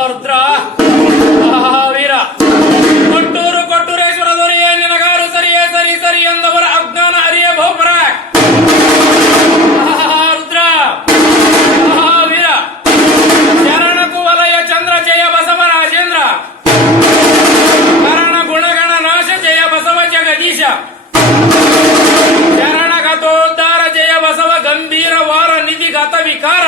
ರುದ್ರ ವೀರ ಕೊಟ್ಟೂರು ಕೊಟ್ಟೂರೇಶ್ವರ ದೊರೆಯೇ ನಿನಗಾರು ಸರಿಯೇ ಸರಿ ಸರಿ ಎಂದವರ ಅಜ್ಞಾನ ಅರಿಯ ಬಹುಪರ ರುದ್ರ ವೀರ ಶರಣ ಕುವಲಯ ಚಂದ್ರ ಜಯ ಬಸವ ರಾಜೇಂದ್ರ ಕರಣ ಗುಣಗಣ ನಾಶ ಜಯ ಬಸವ ಜಗದೀಶ ಶರಣ ಗತೋದ್ಧಾರ ಜಯ ಬಸವ ಗಂಭೀರ ವಾರ ನಿಧಿ ಗತ ವಿಕಾರ